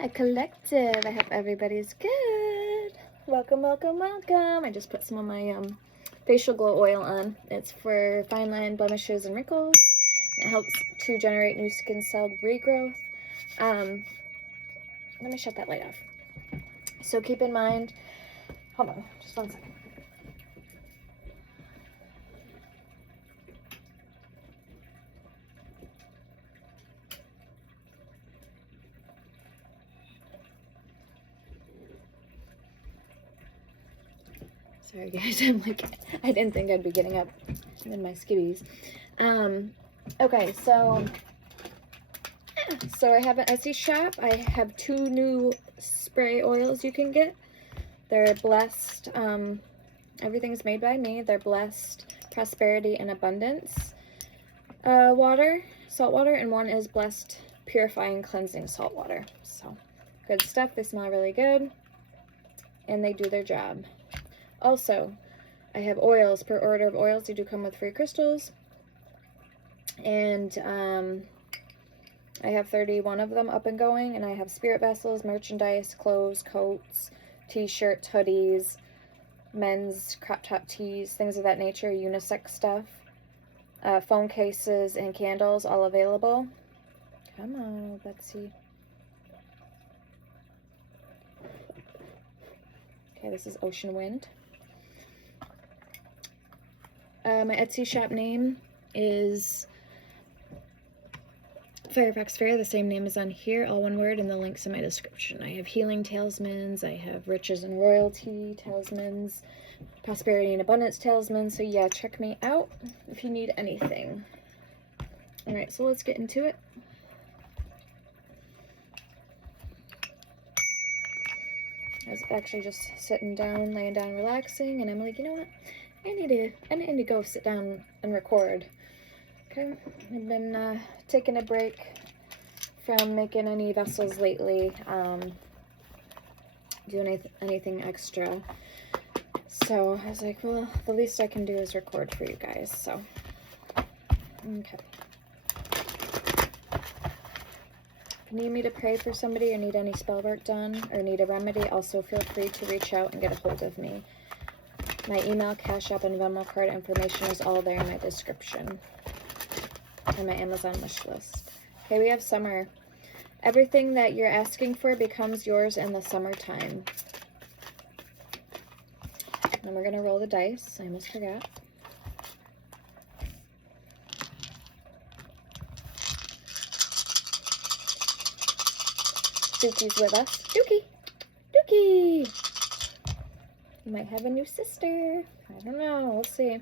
Hi, collective. I hope everybody's good. Welcome, welcome, welcome. I just put some of my facial glow oil on. It's for fine line blemishes and wrinkles. It helps to generate new skin cell regrowth. Let me shut that light off. So keep in mind, hold on, just 1 second. Sorry guys, I didn't think I'd be getting up in my skivvies. Okay, so I have an Etsy shop. I have 2 new spray oils you can get. They're Blessed, everything's made by me. They're Blessed Prosperity and Abundance water, salt water, and one is Blessed Purifying Cleansing Salt Water. So good stuff. They smell really good and they do their job. Also, I have oils. Per order of oils, they do come with free crystals, and I have 31 of them up and going, and I have spirit vessels, merchandise, clothes, coats, t-shirts, hoodies, men's crop top tees, things of that nature, unisex stuff, phone cases, and candles, all available. Come on, Betsy. Okay, this is Ocean Wind. My Etsy shop name is Firefox Fair, the same name is on here, all one word, and the link's in my description. I have Healing Talismans, I have Riches and Royalty Talismans, Prosperity and Abundance Talismans, so yeah, check me out if you need anything. Alright, so let's get into it. I was actually just sitting down, laying down, relaxing, and I'm like, you know what? I need to go sit down and record. Okay, I've been taking a break from making any vessels lately, doing anything extra. So I was like, well, the least I can do is record for you guys. So, okay. If you need me to pray for somebody or need any spell work done or need a remedy, also feel free to reach out and get a hold of me. My email, Cash App, and Venmo card information is all there in my description. And my Amazon wish list. Okay, we have summer. Everything that you're asking for becomes yours in the summertime. And we're going to roll the dice. I almost forgot. Dookie's with us. Dookie! Dookie! You might have a new sister. I don't know. We'll see.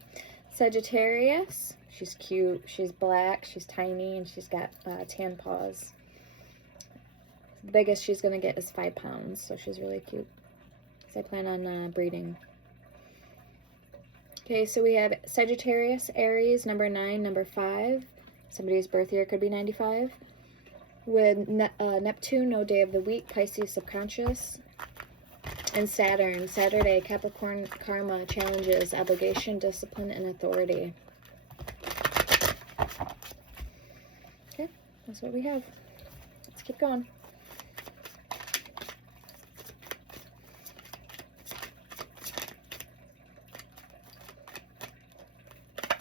Sagittarius. She's cute. She's black. She's tiny. And she's got tan paws. The biggest she's going to get is 5 pounds. So she's really cute. So I plan on breeding. Okay, so we have Sagittarius, Aries, number 9, number 5. Somebody's birth year could be 95. With Neptune, no day of the week, Pisces, subconscious. And Saturn, Saturday, Capricorn, karma, challenges, obligation, discipline, and authority. Okay, that's what we have. Let's keep going.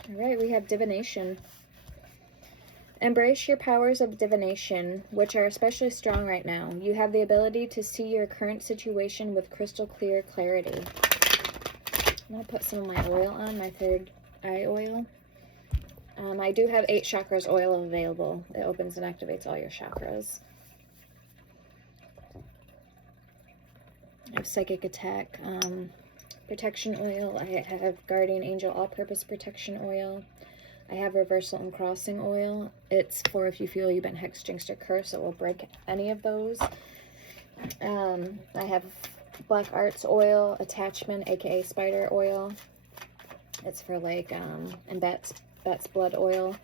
All right, we have divination. Embrace your powers of divination, which are especially strong right now. You have the ability to see your current situation with crystal clear clarity. I'm going to put some of my oil on, my third eye oil. I do have 8 chakras oil available. It opens and activates all your chakras. I have psychic attack, protection oil. I have guardian angel all-purpose protection oil. I have reversal and crossing oil. It's for if you feel you've been hexed, jinxed, or cursed, it will break any of those. I have black arts oil, attachment, aka spider oil. It's for like, and bat's blood oil.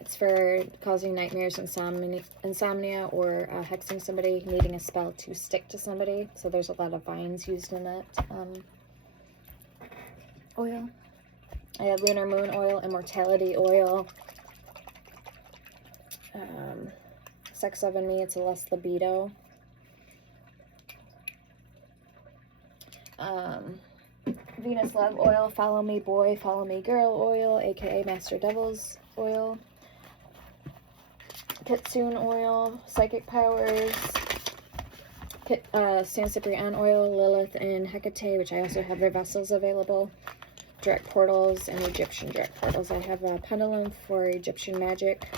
It's for causing nightmares, insomnia, or hexing somebody, needing a spell to stick to somebody. So there's a lot of vines used in that oil. I have lunar moon oil, immortality oil, sex oven me, it's a less libido. Venus Love Oil, Follow Me Boy, Follow Me Girl Oil, aka Master Devil's Oil, Kitsune Oil, Psychic Powers, San Ciprian Oil, Lilith, and Hecate, which I also have their vessels available, Direct Portals, and Egyptian Direct Portals. I have a Pendulum for Egyptian Magic,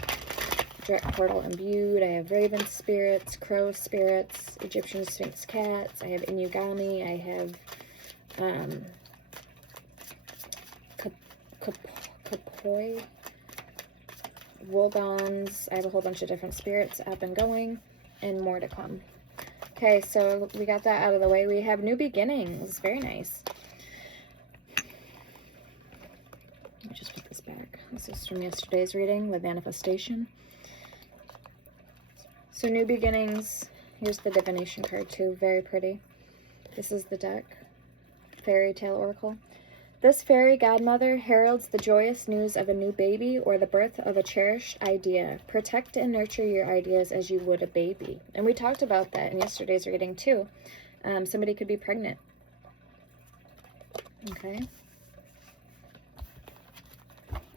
Direct Portal Imbued. I have Raven Spirits, Crow Spirits, Egyptian Sphinx Cats. I have Inugami. I have Kapoi, Wolgons. I have a whole bunch of different spirits up and going, and more to come. Okay, so we got that out of the way. We have New Beginnings. Very nice. Let me just put this back. This is from yesterday's reading with Manifestation. So New Beginnings. Here's the Divination card too. Very pretty. This is the deck. Fairy Tale Oracle. This fairy godmother heralds the joyous news of a new baby or the birth of a cherished idea. Protect and nurture your ideas as you would a baby. And we talked about that in yesterday's reading too. Somebody could be pregnant. Okay.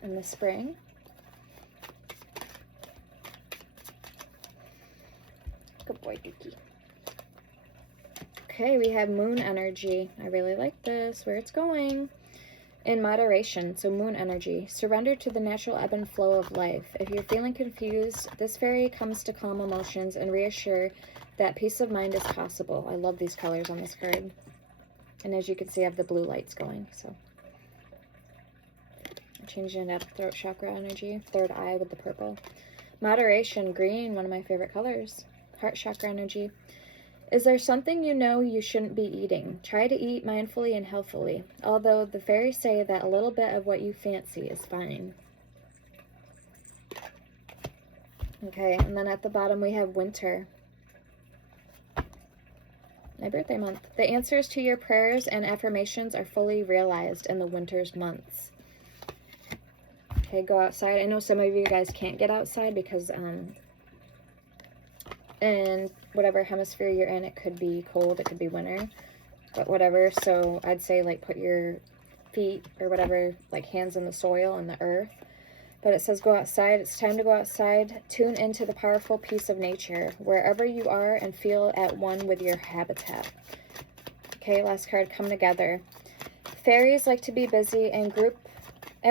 In the spring. Good boy, Dookie. Okay, we have moon energy. I really like this, where it's going. In moderation, so moon energy. Surrender to the natural ebb and flow of life. If you're feeling confused, this fairy comes to calm emotions and reassure that peace of mind is possible. I love these colors on this card. And as you can see, I have the blue lights going, so. Changing it up, throat chakra energy. Third eye with the purple. Moderation, green, one of my favorite colors. Heart chakra energy. Is there something you know you shouldn't be eating? Try to eat mindfully and healthfully, although the fairies say that a little bit of what you fancy is fine. Okay, and then at the bottom we have winter. My birthday month. The answers to your prayers and affirmations are fully realized in the winter's months. Okay, go outside. I know some of you guys can't get outside because in whatever hemisphere you're in, it could be cold, it could be winter, but whatever. So I'd say like put your feet or whatever, like hands in the soil and the earth. But it says go outside. It's time to go outside. Tune into the powerful peace of nature wherever you are and feel at one with your habitat. Okay, last card, come together. Fairies like to be busy, and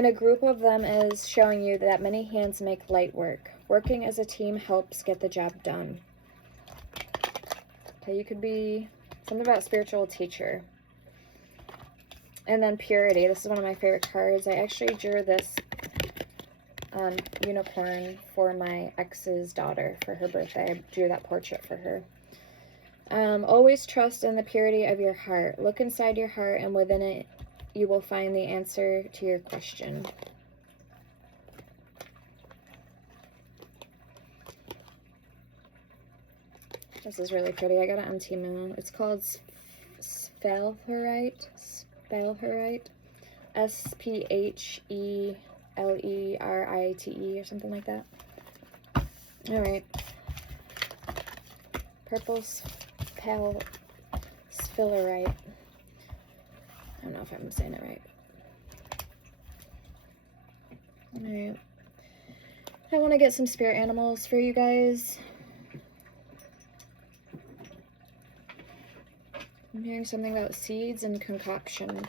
a group of them is showing you that many hands make light work. Working as a team helps get the job done. Okay, you could be something about spiritual teacher. And then purity. This is one of my favorite cards. I actually drew this unicorn for my ex's daughter for her birthday. I drew that portrait for her. Always trust in the purity of your heart. Look inside your heart, and within it, you will find the answer to your question. This is really pretty. I got it on Temu. It's called Sphalerite. Sphalerite. Sphelerite or something like that. Alright. Purple Sphalerite. I don't know if I'm saying it right. Alright. I want to get some spirit animals for you guys. I'm hearing something about seeds and concoction,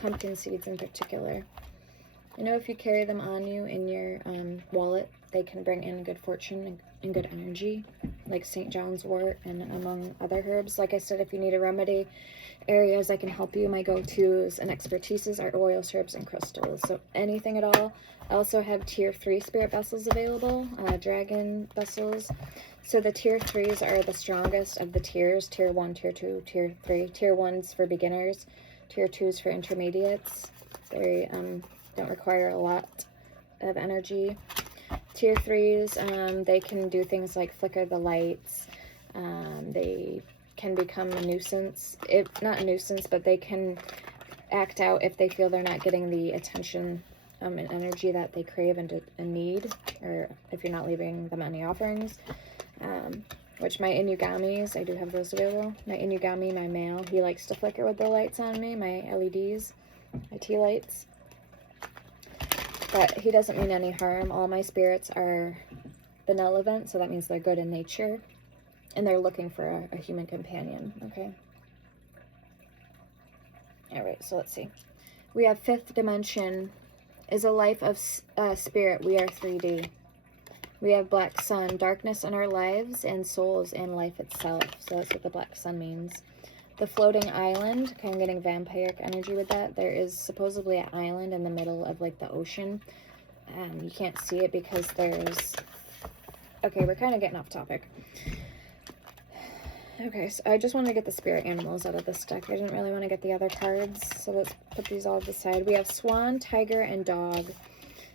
pumpkin seeds in particular. I know if you carry them on you in your wallet, they can bring in good fortune and good energy, like St. John's wort and among other herbs. Like I said, if you need a remedy, areas I can help you. My go-tos and expertises are oils, herbs, and crystals. So anything at all. I also have tier 3 spirit vessels available, dragon vessels. So the tier 3s are the strongest of the tiers. Tier 1, tier 2, tier 3. Tier 1's for beginners. Tier 2's for intermediates. They don't require a lot of energy. Tier 3s, they can do things like flicker the lights. They can become a nuisance. Not a nuisance, but they can act out if they feel they're not getting the attention and energy that they crave and need, or if you're not leaving them any offerings. which my Inugamis, I do have those available. My Inugami, my male, he likes to flicker with the lights on me, my LEDs, my tea lights. But he doesn't mean any harm. All my spirits are benevolent, so that means they're good in nature. And they're looking for a human companion, okay? All right, so let's see. We have fifth dimension is a life of spirit. We are 3D. We have black sun, darkness in our lives and souls and life itself. So that's what the black sun means. The floating island, okay, I'm getting vampiric energy with that. There is supposedly an island in the middle of like the ocean. You can't see it because there's, okay, we're kind of getting off topic. Okay, so I just want to get the spirit animals out of this deck. I didn't really want to get the other cards, so let's put these all to the side. We have swan, tiger, and dog.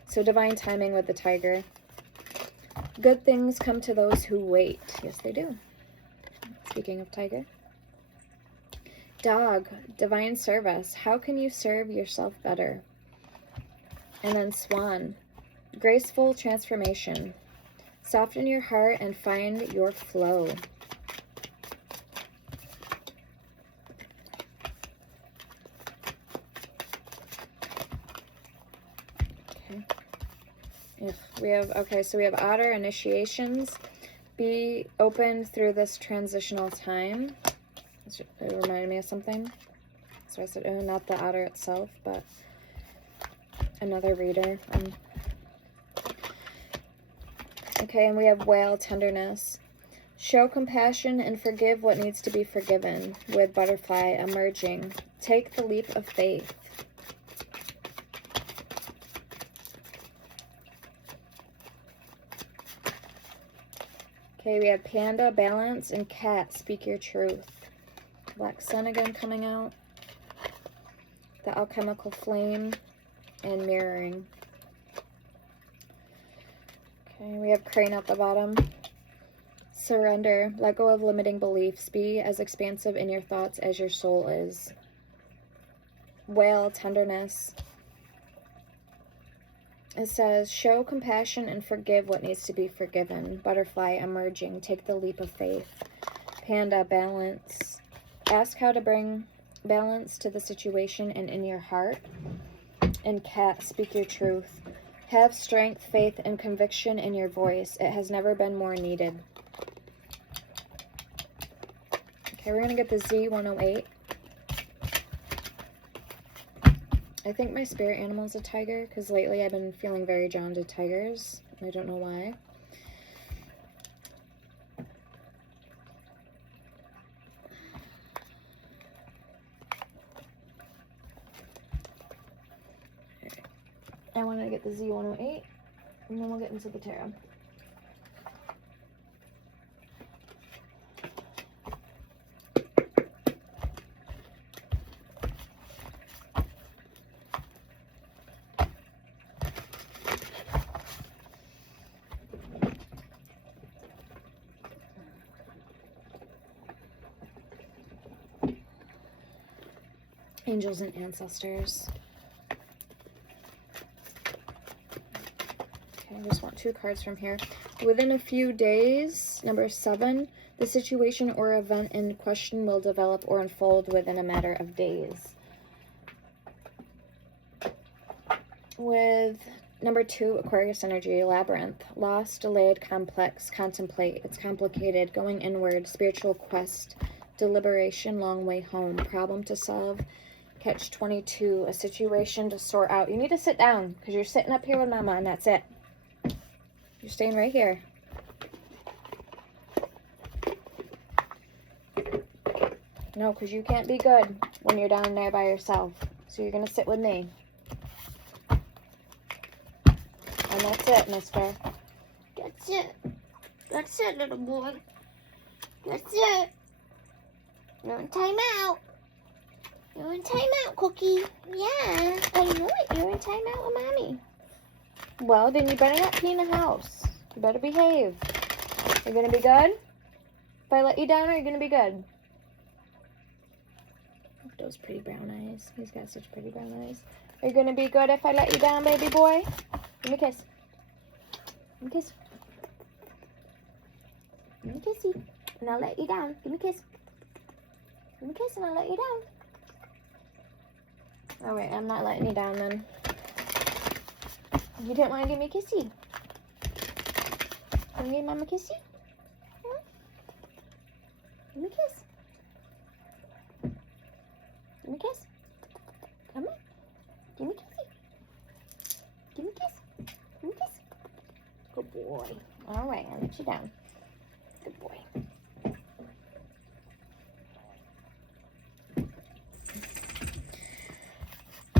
So divine timing with the tiger. Good things come to those who wait. Yes, they do. Speaking of tiger. Dog, divine service. How can you serve yourself better? And then swan, graceful transformation. Soften your heart and find your flow. If we have, okay, so we have otter initiations. Be open through this transitional time. It reminded me of something. So I said, oh, not the otter itself, but another reader. Okay, and we have whale tenderness. Show compassion and forgive what needs to be forgiven with butterfly emerging. Take the leap of faith. Okay, we have panda, balance, and cat, speak your truth. Black sun again coming out. The alchemical flame and mirroring. Okay, we have crane at the bottom. Surrender, let go of limiting beliefs. Be as expansive in your thoughts as your soul is. Whale, tenderness. It says, show compassion and forgive what needs to be forgiven. Butterfly, emerging, take the leap of faith. Panda, balance. Ask how to bring balance to the situation and in your heart. And cat, speak your truth. Have strength, faith, and conviction in your voice. It has never been more needed. Okay, we're going to get the Z108. I think my spirit animal is a tiger, because lately I've been feeling very drawn to tigers. I don't know why. I want to get the Z108, and then we'll get into the tarot. Angels and ancestors. Okay, I just want 2 cards from here. Within a few days, number 7, the situation or event in question will develop or unfold within a matter of days. With number 2, Aquarius energy, labyrinth, lost, delayed, complex, contemplate, it's complicated, going inward, spiritual quest, deliberation, long way home, problem to solve, catch 22, a situation to sort out. You need to sit down because you're sitting up here with Mama and that's it. You're staying right here. No, because you can't be good when you're down there by yourself. So you're going to sit with me. And that's it, mister. That's it. That's it, little boy. That's it. You're in timeout. You're in timeout, Cookie. Yeah, I know it. You're in timeout with Mommy. Well, then you better not pee in the house. You better behave. You're going to be good? If I let you down, are you going to be good? Those pretty brown eyes. He's got such pretty brown eyes. Are you going to be good if I let you down, baby boy? Give me a kiss. Give me a kiss. Give me a kissy. And I'll let you down. Give me a kiss. Give me a kiss and I'll let you down. Oh wait, I'm not letting you down then. You didn't want to give me a kissy. Can you give Mama a kissy? Hmm? Give me a kiss. Give me a kiss. Come on. Give me a kissy. Give me a kiss. Give me a kiss. Good boy. All right, I'll let you down. Good boy.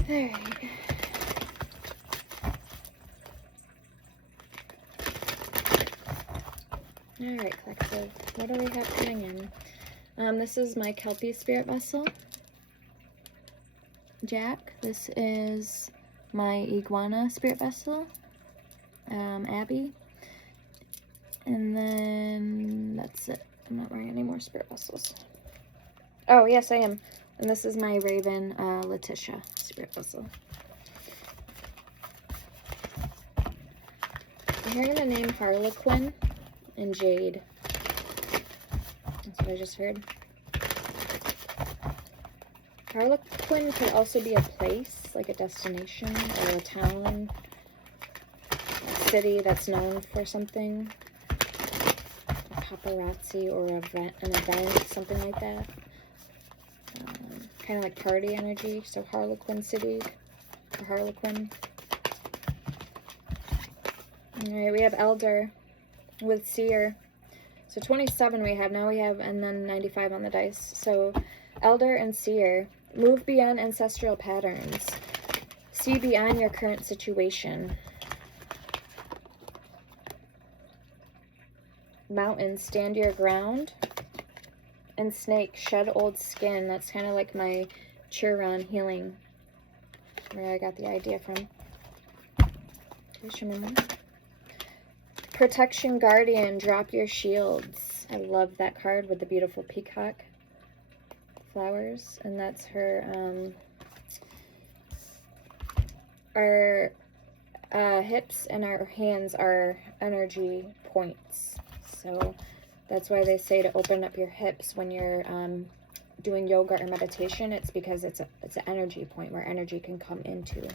All right. All right, collective. What do we have coming in? This is my Kelpie spirit vessel, Jack. This is my iguana spirit vessel, Abby. And then that's it. I'm not wearing any more spirit vessels. Oh, yes, I am. And this is my raven, Letitia spirit vessel. I'm hearing the name Harlequin and Jade. That's what I just heard. Harlequin could also be a place, like a destination or a town, a city that's known for something, a paparazzi or an event, something like that. Kind of like party energy, so Harlequin City, or Harlequin. Alright, we have Elder with Seer. So 27 we have, now we have, and then 95 on the dice. So Elder and Seer, move beyond ancestral patterns. See beyond your current situation. Mountain, stand your ground. And Snake, shed old skin. That's kind of like my Chiron healing, where I got the idea from. Okay, show me more. Protection Guardian, drop your shields. I love that card with the beautiful peacock flowers. And that's her, our hips and our hands are energy points. So that's why they say to open up your hips when you're doing yoga or meditation. It's because it's an energy point where energy can come into.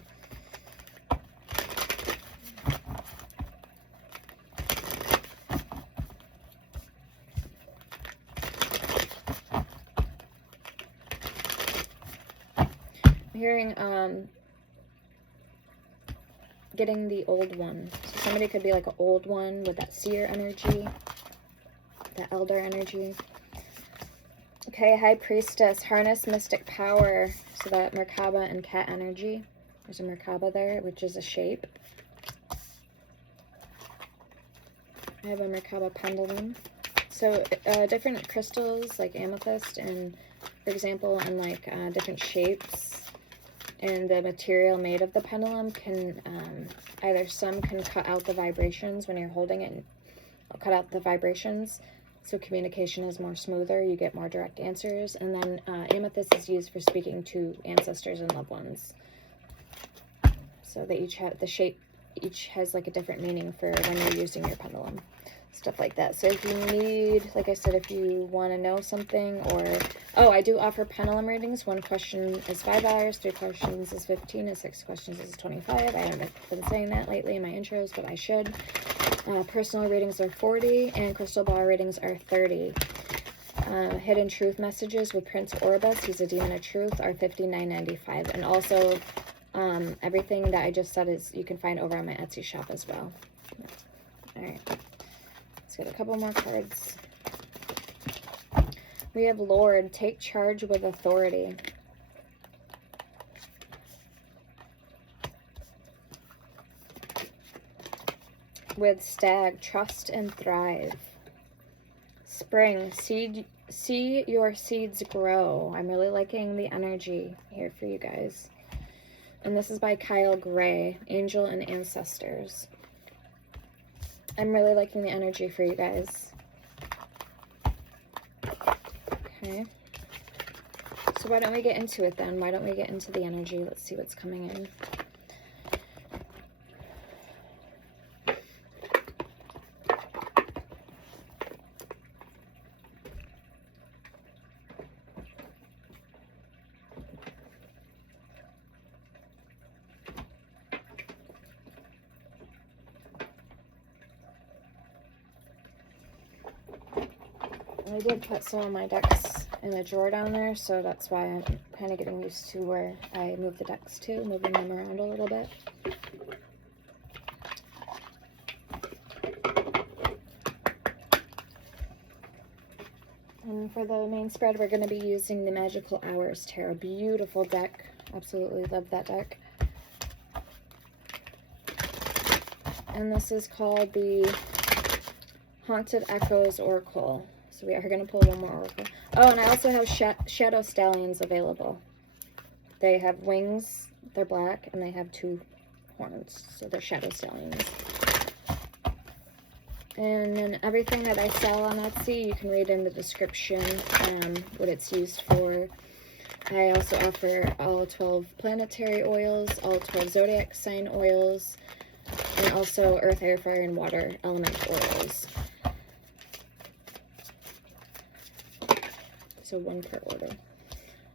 I'm hearing getting the old one. So somebody could be like an old one with that seer energy. The elder energy. Okay, High Priestess, harness mystic power. So that Merkaba and cat energy. There's a Merkaba there, which is a shape. I have a Merkaba pendulum. So different crystals like amethyst and, for example, and like different shapes and the material made of the pendulum can either some can cut out the vibrations when you're holding it and cut out the vibrations. So communication is more smoother, you get more direct answers. And then amethyst is used for speaking to ancestors and loved ones. So they each have, the shape each has like a different meaning for when you're using your pendulum. Stuff like that. So if you need, like I said, if you want to know something or, oh, I do offer pendulum readings. 1 question is $5, 3 questions is $15, and 6 questions is $25. I haven't been saying that lately in my intros, but I should. Personal readings are $40 and crystal ball readings are $30. Hidden truth messages with Prince Orbis, he's a demon of truth, are $59.95. And also everything that I just said is you can find over on my Etsy shop as well. All right, let's get a couple more cards. We have Lord, take charge with authority. With Stag, trust and thrive. Spring, see your seeds grow. I'm really liking the energy here for you guys. And this is by Kyle Gray, Angel and Ancestors. I'm really liking the energy for you guys. Okay. So why don't we get into it then? Why don't we get into the energy? Let's see what's coming in. I did put some of my decks in a drawer down there, so that's why I'm kind of getting used to where I move the decks to, moving them around a little bit. And for the main spread, we're going to be using the Magical Hours Tarot. Beautiful deck. Absolutely love that deck. And this is called the Haunted Echoes Oracle. So we are going to pull one more oracle. Oh, and I also have Shadow Stallions available. They have wings, they're black, and they have 2 horns. So they're Shadow Stallions. And then everything that I sell on Etsy, you can read in the description what it's used for. I also offer all 12 planetary oils, all 12 zodiac sign oils, and also earth, air, fire, and water element oils. So 1 per order.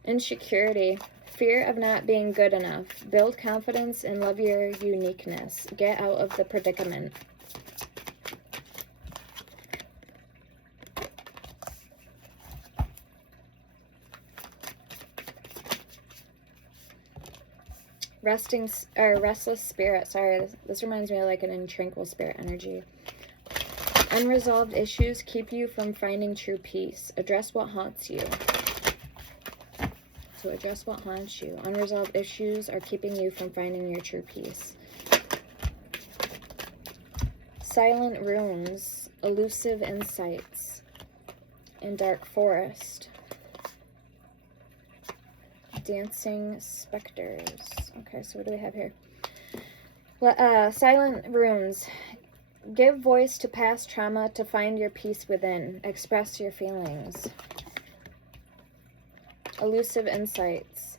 Insecurity. Fear of not being good enough. Build confidence and love your uniqueness. Get out of the predicament. Restless spirit. Sorry, this reminds me of like an intranquil spirit energy. Unresolved issues keep you from finding true peace. Address what haunts you. So address what haunts you. Unresolved issues are keeping you from finding your true peace. Silent runes. Elusive insights. In dark forest. Dancing specters. Okay, so what do we have here? Silent runes. Give voice to past trauma to find your peace within. Express your feelings. Elusive insights.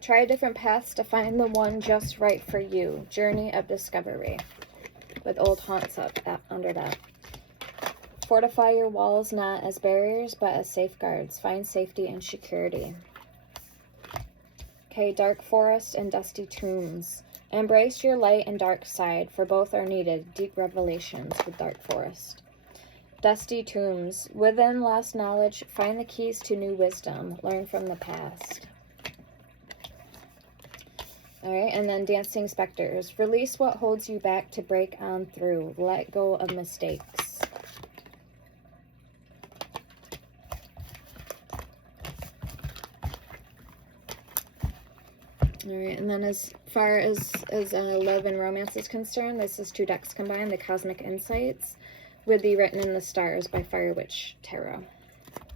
Try different paths to find the one just right for you. Journey of discovery. With old haunts up under that. Fortify your walls not as barriers, but as safeguards. Find safety and security. Okay, dark forest and dusty tombs. Embrace your light and dark side, for both are needed. Deep revelations with dark forest. Dusty tombs. Within lost knowledge, find the keys to new wisdom. Learn from the past. Alright, and then dancing specters. Release what holds you back to break on through. Let go of mistakes. Alright, and then as far as love and romance is concerned, this is 2 decks combined, the Cosmic Insights, with the Written in the Stars by Fire Witch Tarot.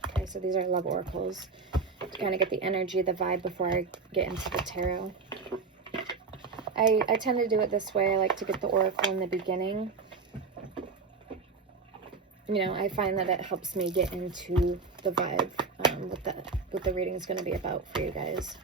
Okay, so these are love oracles to kind of get the energy, the vibe before I get into the tarot. I tend to do it this way. I like to get the oracle in the beginning. You know, I find that it helps me get into the vibe, what the reading is going to be about for you guys.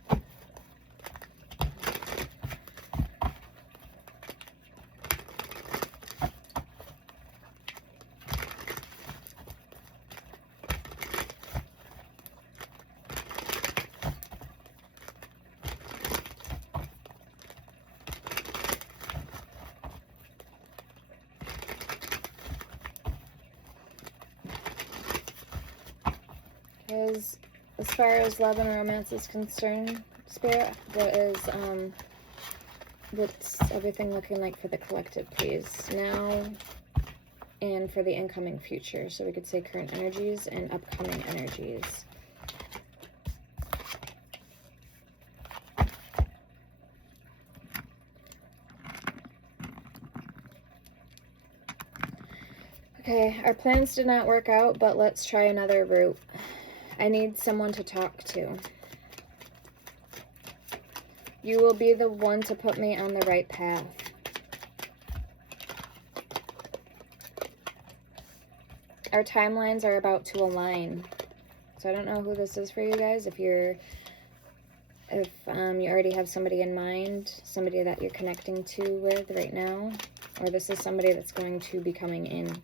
As far as love and romance is concerned, Spirit, what's everything looking like for the collective, please? Now and for the incoming future. So we could say current energies and upcoming energies. Okay, our plans did not work out, but let's try another route. I need someone to talk to. You will be the one to put me on the right path. Our timelines are about to align. So I don't know who this is for you guys. If you already have somebody in mind, somebody that you're connecting to with right now, or this is somebody that's going to be coming in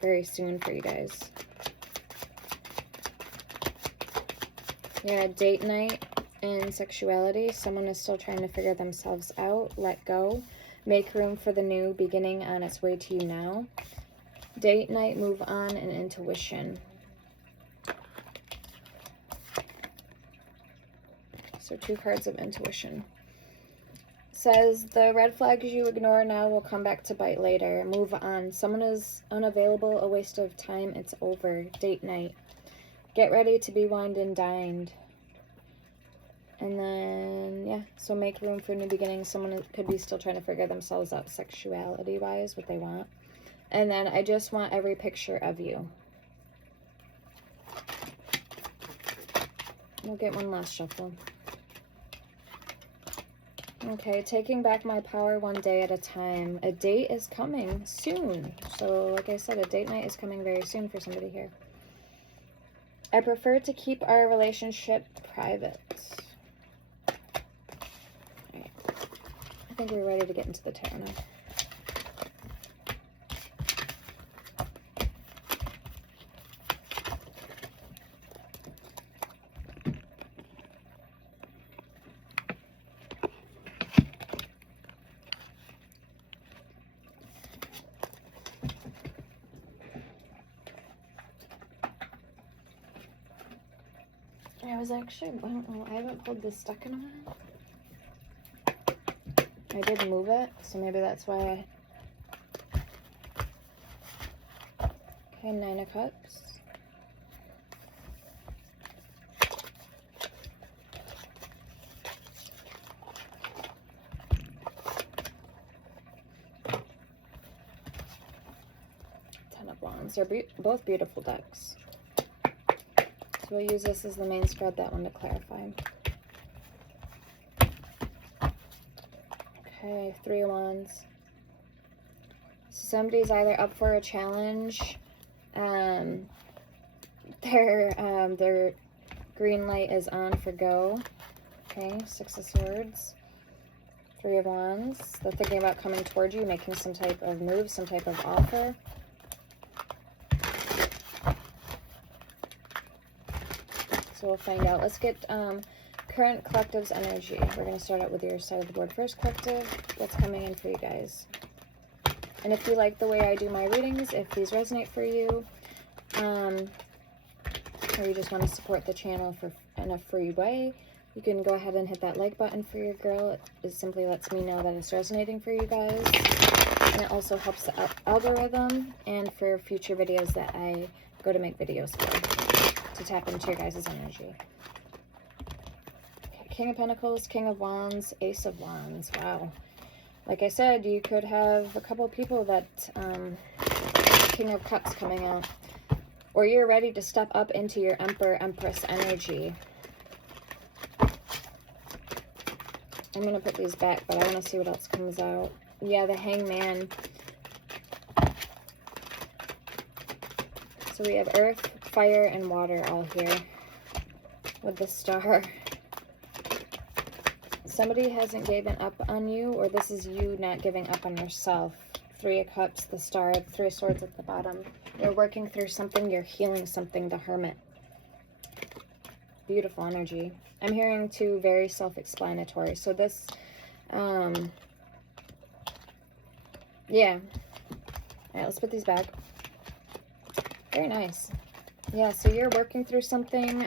very soon for you guys. Yeah, date night in sexuality. Someone is still trying to figure themselves out. Let go. Make room for the new beginning on its way to you now. Date night, move on, and intuition. So 2 cards of intuition. Says the red flags you ignore now will come back to bite later. Move on. Someone is unavailable, a waste of time. It's over. Date night. Get ready to be wined and dined. And then, yeah, so make room for new beginnings. Someone could be still trying to figure themselves out sexuality-wise, what they want. And then I just want every picture of you. We'll get one last shuffle. Okay, taking back my power one day at a time. A date is coming soon. So, like I said, a date night is coming very soon for somebody here. I prefer to keep our relationship private. Alright. I think we're ready to get into the tarot now. I don't know, I haven't pulled this deck in a while. I did move it, so maybe that's why Okay, 9 of Cups. Ten of Wands. They're both beautiful decks. So we'll use this as the main spread, that one to clarify. Okay, 3 of Wands. So somebody's either up for a challenge, their green light is on for go. Okay, 6 of Swords. 3 of Wands. They're thinking about coming toward you, making some type of move, some type of offer. So we'll find out. Let's get current collective's energy. We're going to start out with your side of the board first, collective. What's coming in for you guys? And if you like the way I do my readings, if these resonate for you, or you just want to support the channel in a free way, you can go ahead and hit that like button for your girl. It simply lets me know that it's resonating for you guys. And it also helps the algorithm and for future videos that I go to make videos for, to tap into your guys' energy. Okay, King of Pentacles, King of Wands, Ace of Wands. Wow. Like I said, you could have a couple people that King of Cups coming out. Or you're ready to step up into your Emperor, Empress energy. I'm going to put these back, but I want to see what else comes out. Yeah, the Hangman. So we have earth, fire, and water all here with the Star. Somebody hasn't given up on you, or this is you not giving up on yourself. 3 of Cups, the Star, 3 of Swords at the bottom. You're working through something, you're healing something, the Hermit. Beautiful energy. I'm hearing 2 very self-explanatory. So this, yeah. Alright, let's put these back. Very nice. Yeah, so you're working through something.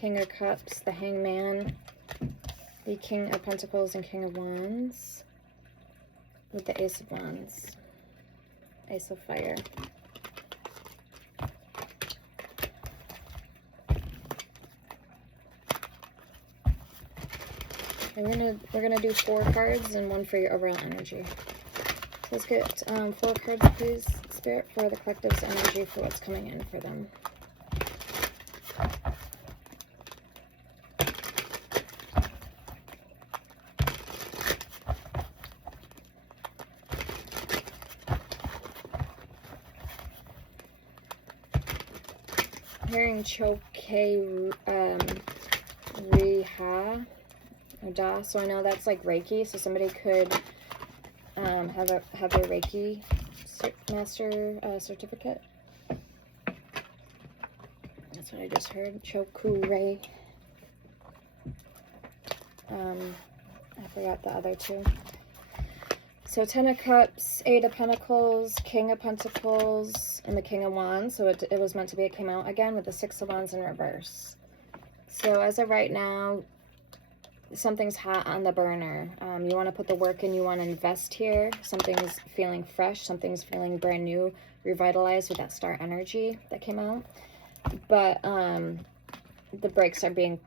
King of Cups, the Hangman, the King of Pentacles, and King of Wands. With the Ace of Wands. Ace of Fire. And we're gonna do 4 cards and 1 for your overall energy. So let's get 4 cards, please, Spirit, for the collective's energy for what's coming in for them. Hearing Choke Riha or Da, so I know that's like Reiki. So somebody could have their Reiki master certificate. That's what I just heard. Chokure. I forgot the other two. So 10 of Cups, 8 of Pentacles, King of Pentacles, and the King of Wands. So it was meant to be, it came out again with the 6 of Wands in reverse. So as of right now, something's hot on the burner. You want to put the work in, you want to invest here. Something's feeling fresh, something's feeling brand new, revitalized with that star energy that came out. But the brakes are being,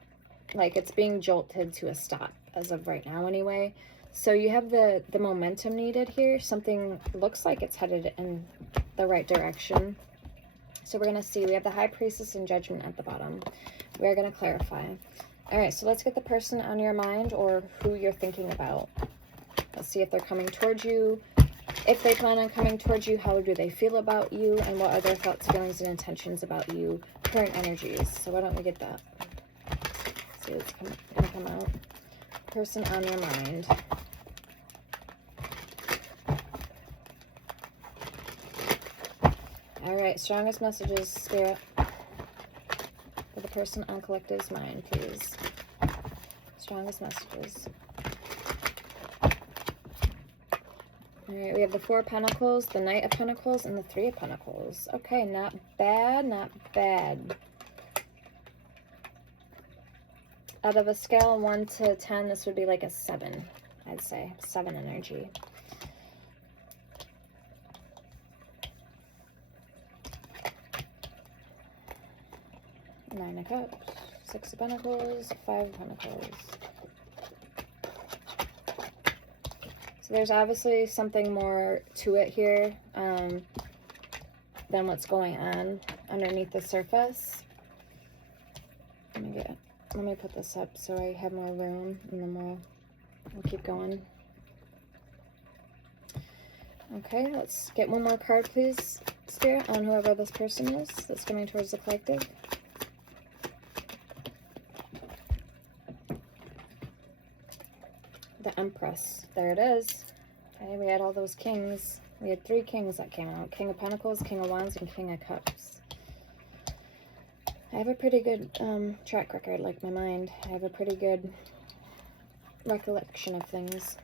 like, it's being jolted to a stop as of right now anyway. So you have the momentum needed here. Something looks like it's headed in the right direction. So we're going to see. We have the High Priestess and Judgment at the bottom. We're going to clarify. All right, so let's get the person on your mind or who you're thinking about. Let's see if they're coming towards you. If they plan on coming towards you, how do they feel about you? And what are their thoughts, feelings, and intentions about you? Current energies. So why don't we get that? Let's see what's going to come out. Person on your mind. All right, strongest messages, Spirit, for the person on Collective's mind, please. Strongest messages. All right, we have the 4 of Pentacles, the Knight of Pentacles, and the 3 of Pentacles. Okay, not bad, not bad. Out of a scale of 1 to 10, this would be like a 7, I'd say. 7 energy. Nine of Cups, 6 of Pentacles, 5 of Pentacles. So there's obviously something more to it here than what's going on underneath the surface. Let me put this up so I have more room, and then we'll keep going. Okay, let's get one more card, please, Spirit, on whoever this person is that's coming towards the collective. The Empress. There it is. Okay, we had all those kings. We had 3 kings that came out. King of Pentacles, King of Wands, and King of Cups. I have a pretty good track record, like my mind. I have a pretty good recollection of things.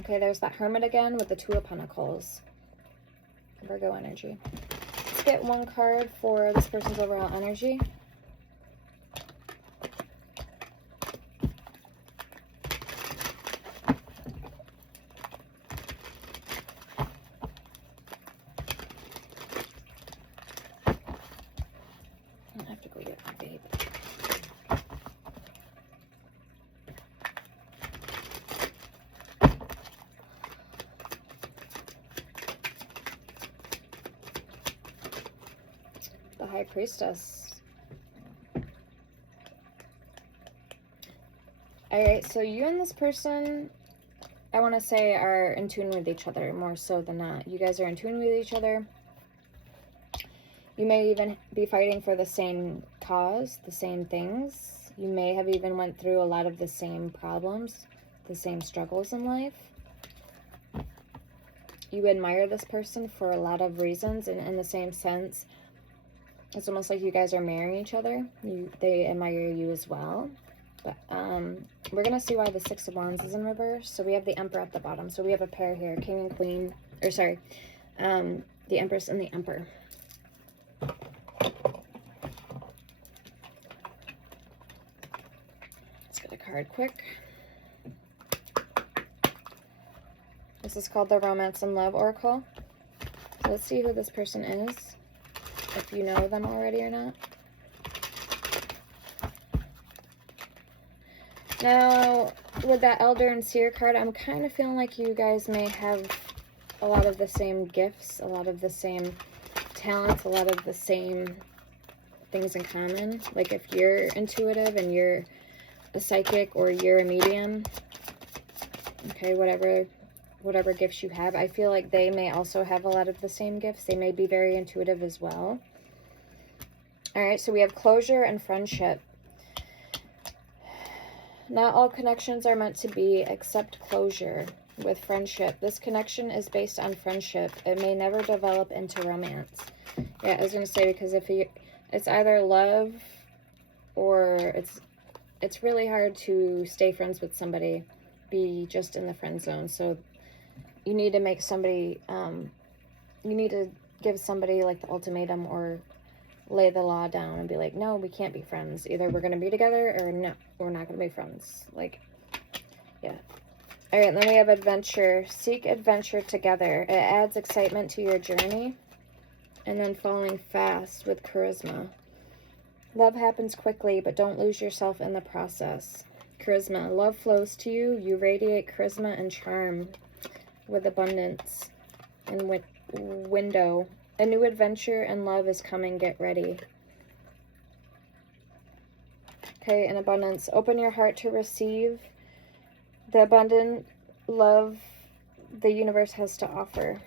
Okay, there's that Hermit again with the 2 of Pentacles. Virgo energy. Let's get one card for this person's overall energy. I have to go get my babe. The High Priestess. Alright, so you and this person, I want to say, are in tune with each other more so than not. You guys are in tune with each other. You may even be fighting for the same cause, the same things. You may have even went through a lot of the same problems, the same struggles in life. You admire this person for a lot of reasons, and in the same sense, it's almost like you guys are marrying each other. They admire you as well. But we're going to see why the 6 of Wands is in reverse. So we have the Emperor at the bottom. So we have a pair here, King and Queen. Or sorry, the Empress and the Emperor. Let's get a card quick. This is called the Romance and Love Oracle. So let's see who this person is, if you know them already or not. Now, with that Elder and Seer card, I'm kind of feeling like you guys may have a lot of the same gifts, a lot of the same talents, a lot of the same things in common. Like if you're intuitive and you're a psychic or you're a medium, okay, whatever gifts you have, I feel like they may also have a lot of the same gifts. They may be very intuitive as well. All right, so we have closure and friendship. Not all connections are meant to be except closure. With friendship, this connection is based on friendship. It may never develop into romance. Yeah, I was going to say, because if it's either love or it's it's really hard to stay friends with somebody, be just in the friend zone. So you need to make somebody, you need to give somebody like the ultimatum or lay the law down and be like, no, we can't be friends. Either we're going to be together or no, we're not going to be friends. Like, yeah. All right, then we have adventure. Seek adventure together. It adds excitement to your journey. And then falling fast with charisma. Love happens quickly, but don't lose yourself in the process. Charisma. Love flows to you. You radiate charisma and charm with abundance. And with window. A new adventure and love is coming. Get ready. Okay, in abundance. Open your heart to receive the abundant love the universe has to offer.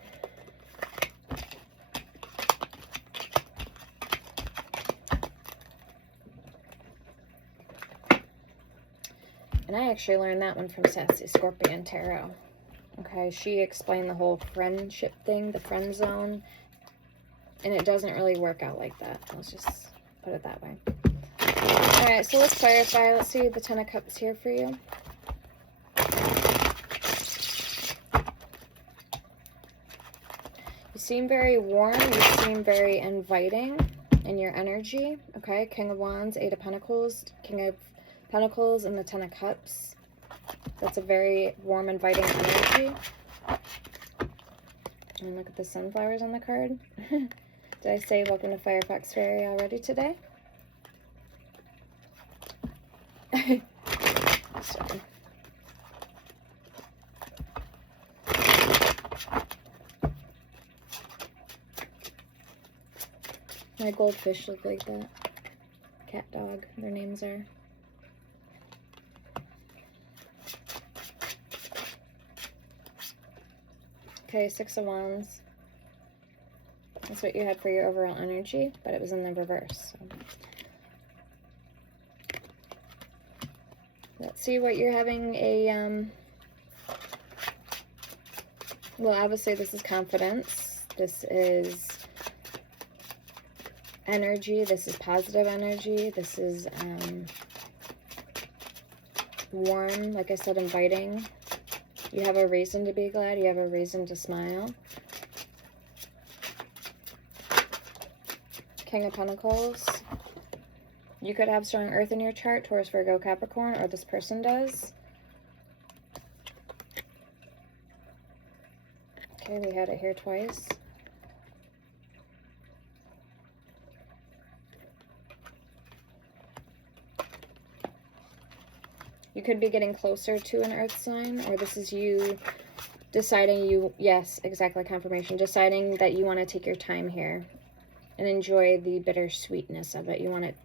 And I actually learned that one from Sassy Scorpion Tarot. Okay, she explained the whole friendship thing, the friend zone. And it doesn't really work out like that. Let's just put it that way. Alright, so let's clarify. Let's see the Ten of Cups here for you. You seem very warm. You seem very inviting in your energy. Okay, King of Wands, Eight of Pentacles, King of Pentacles, and the Ten of Cups. That's a very warm, inviting energy. And look at the sunflowers on the card. Did I say welcome to Firefox Fairy already today? Sorry. My goldfish look like that. Cat, dog, their names are. Okay, Six of Wands. That's what you had for your overall energy, but it was in the reverse. So. Let's see what you're having a, well, obviously this is confidence. This is energy. This is positive energy. This is warm, like I said, inviting. You have a reason to be glad. You have a reason to smile. King of Pentacles. You could have strong earth in your chart, Taurus, Virgo, Capricorn, or this person does. Okay, we had it here twice. You could be getting closer to an earth sign, or this is you deciding yes, exactly, confirmation, deciding that you want to take your time here and enjoy the bittersweetness of it. You want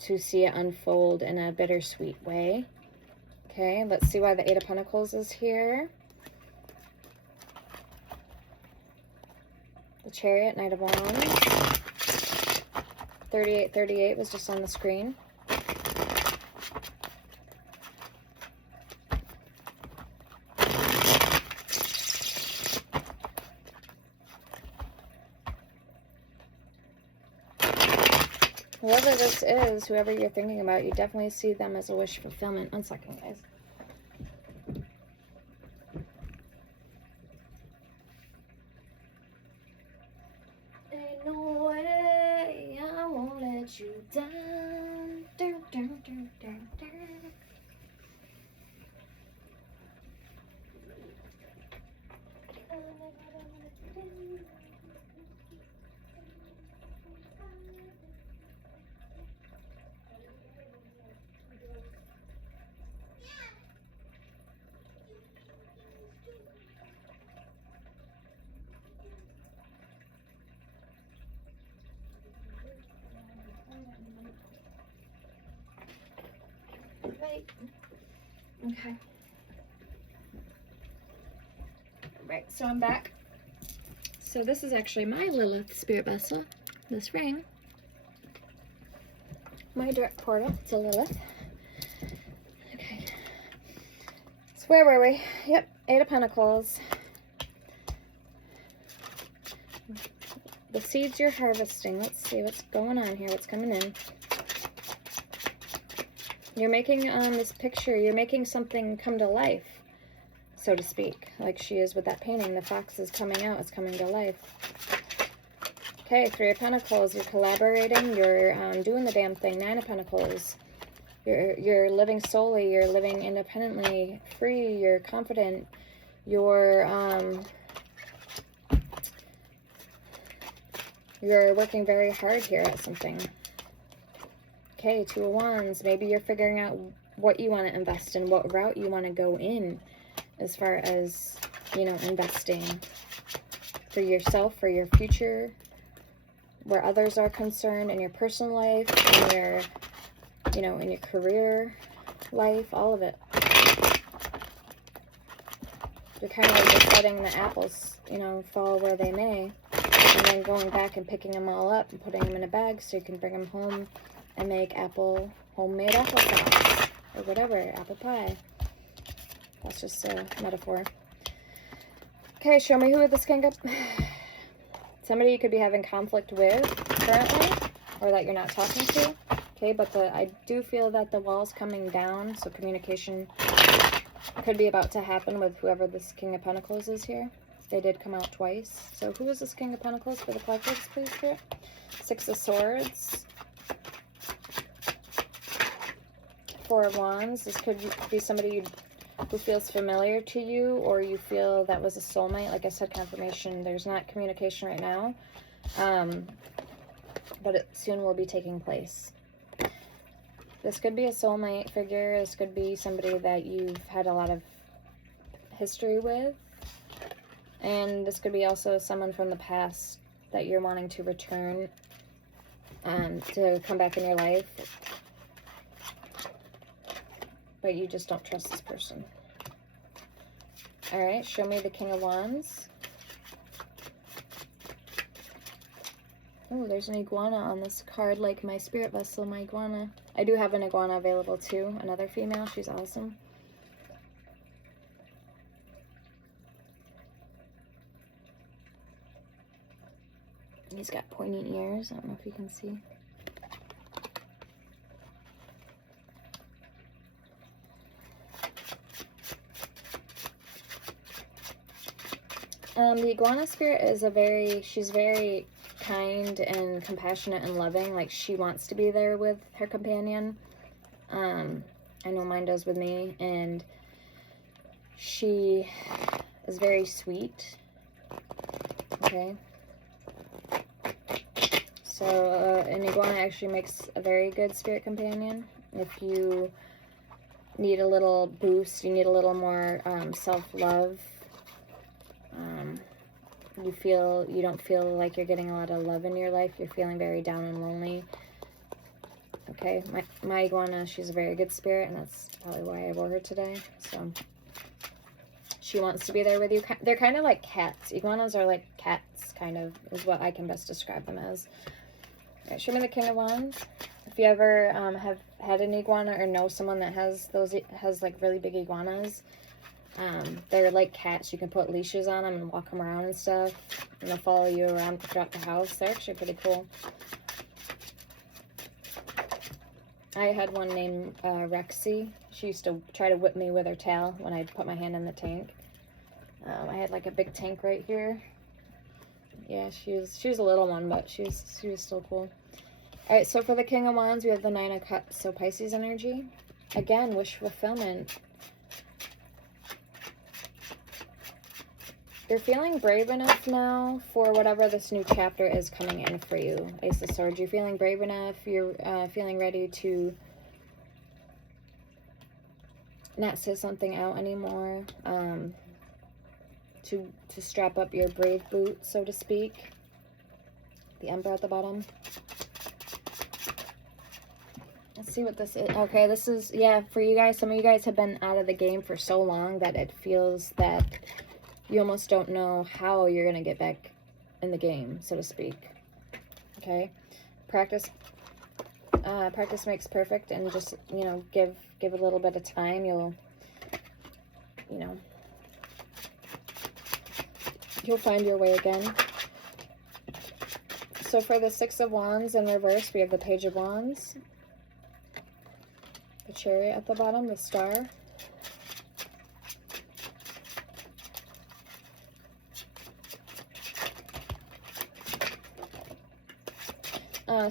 to see it unfold in a bittersweet way. Okay, let's see why the Eight of Pentacles is here. The Chariot, Knight of Wands. 3838 was just on the screen. Whoever this is, whoever you're thinking about, you definitely see them as a wish fulfillment. 1 second, guys. Ain't no way I won't let you down. Dun, dun, dun, dun, dun. Right. Okay. Right, so I'm back. So this is actually my Lilith spirit vessel, this ring. My direct portal to Lilith. Okay. So where were we? Yep, Eight of Pentacles. The seeds you're harvesting. Let's see what's going on here, what's coming in. You're making this picture, you're making something come to life, so to speak, like she is with that painting. The fox is coming out, it's coming to life. Okay, Three of Pentacles, you're collaborating, you're doing the damn thing. Nine of Pentacles, you're living solely, you're living independently, free, you're confident, you're working very hard here at something. Okay, Two of Wands, maybe you're figuring out what you want to invest in, what route you want to go in as far as, you know, investing for yourself, for your future, where others are concerned, in your personal life, in your, you know, in your career life, all of it. You're kind of like just letting the apples, you know, fall where they may, and then going back and picking them all up and putting them in a bag so you can bring them home and make homemade applesauce or whatever, apple pie. That's just a metaphor. Okay, show me who this can go. Somebody you could be having conflict with currently, or that you're not talking to. Okay, but I do feel that the wall's coming down, so communication could be about to happen with whoever this King of Pentacles is here. They did come out twice. So who is this King of Pentacles for the collectors, please, Spirit? Six of Swords. Four of Wands. This could be somebody who feels familiar to you, or you feel that was a soulmate. Like I said, confirmation. There's not communication right now, but it soon will be taking place. This could be a soulmate figure. This could be somebody that you've had a lot of history with. And this could be also someone from the past that you're wanting to return to come back in your life. But you just don't trust this person. Alright, show me the King of Wands. Oh, there's an iguana on this card, like my spirit vessel, my iguana. I do have an iguana available too, another female. She's awesome. He's got pointy ears. I don't know if you can see. The iguana spirit is she's very kind and compassionate and loving. Like, she wants to be there with her companion. I know mine does with me. And she is very sweet. Okay. So, an iguana actually makes a very good spirit companion. If you need a little boost, you need a little more self-love, you don't feel like you're getting a lot of love in your life, you're feeling very down and lonely. Okay, my iguana, she's a very good spirit, and that's probably why I wore her today. So, she wants to be there with you. They're kind of like cats. Iguanas are like cats, kind of, is what I can best describe them as. All right, show me the King of Wands. If you ever have had an iguana or know someone that has like really big iguanas, they're like cats. You can put leashes on them and walk them around and stuff, and they'll follow you around throughout the house. They're actually pretty cool. I had one named Rexy. She used to try to whip me with her tail when I put my hand in the tank. I had like a big tank right here. Yeah, she was a little one, but she was still cool. All right, so for the King of Wands, we have the Nine of Cups, so Pisces energy. Again, wish fulfillment. You're feeling brave enough now for whatever this new chapter is coming in for you. Ace of Swords. You're feeling brave enough. You're feeling ready to not sit something out anymore. To strap up your brave boots, so to speak. The Emperor at the bottom. Let's see what this is. Okay, this is, yeah, for you guys, some of you guys have been out of the game for so long that it feels that you almost don't know how you're going to get back in the game, so to speak. Okay? Practice makes perfect, and just, you know, give a little bit of time. You'll find your way again. So for the Six of Wands in reverse, we have the Page of Wands, the Chariot at the bottom, the star.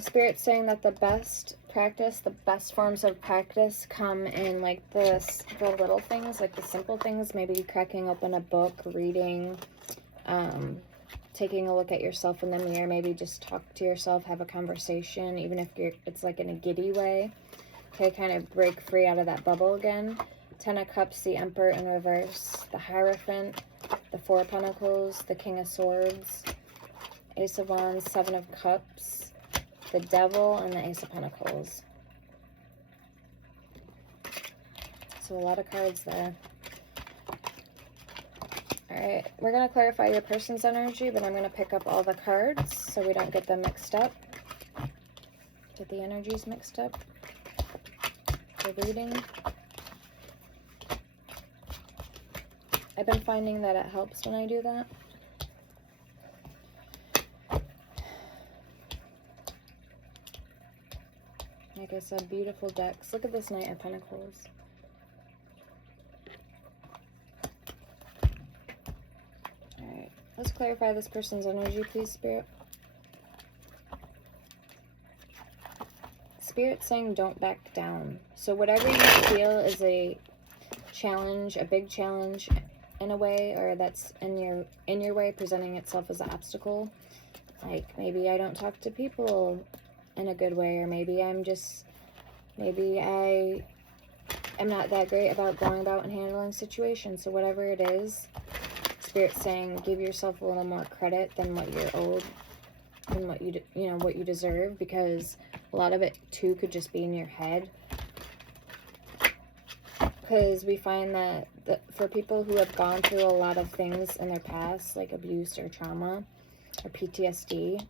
Spirit's saying that the best forms of practice come in like the little things, like the simple things, maybe cracking open a book, reading, taking a look at yourself in the mirror, maybe just talk to yourself, have a conversation, even if it's like in a giddy way. Okay, kind of break free out of that bubble again. 10 of Cups, the Emperor in reverse, the Hierophant, the Four of Pentacles, the King of Swords, Ace of Wands, 7 of Cups, the Devil, and the Ace of Pentacles. So a lot of cards there. Alright, we're going to clarify your person's energy, but I'm going to pick up all the cards so we don't get them mixed up. Get the energies mixed up. The reading. I've been finding that it helps when I do that. Like I said, beautiful decks. Look at this Knight of Pentacles. Alright, let's clarify this person's energy, please, Spirit. Spirit's saying don't back down. So whatever you feel is a challenge, a big challenge in a way, or that's in your way, presenting itself as an obstacle. Like maybe I don't talk to people in a good way, or maybe I am not that great about going about and handling situations. So whatever it is, Spirit's saying give yourself a little more credit than what you're owed, than what what you deserve, because a lot of it too could just be in your head. Because we find that for people who have gone through a lot of things in their past, like abuse or trauma or PTSD,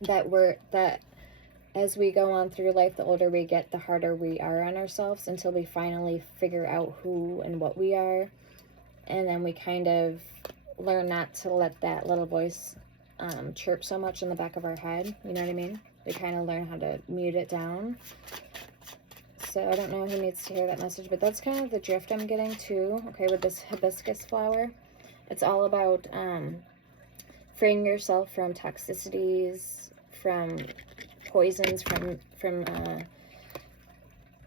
that as we go on through life, the older we get, the harder we are on ourselves until we finally figure out who and what we are. And then we kind of learn not to let that little voice chirp so much in the back of our head. You know what I mean? We kind of learn how to mute it down. So I don't know who needs to hear that message, but that's kind of the drift I'm getting too. Okay, with this hibiscus flower, it's all about freeing yourself from toxicities, from poisons, from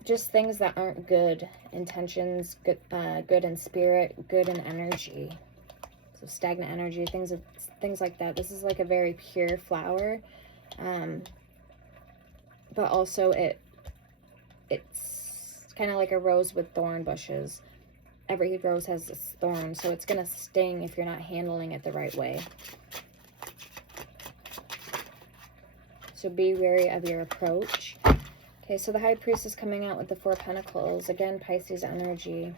just things that aren't good intentions, good in spirit, good in energy. So stagnant energy, things like that. This is like a very pure flower, but also it's kind of like a rose with thorn bushes. Every rose has this thorn, so it's gonna sting if you're not handling it the right way. So be wary of your approach. Okay, so the High Priest is coming out with the Four Pentacles. Again, Pisces energy.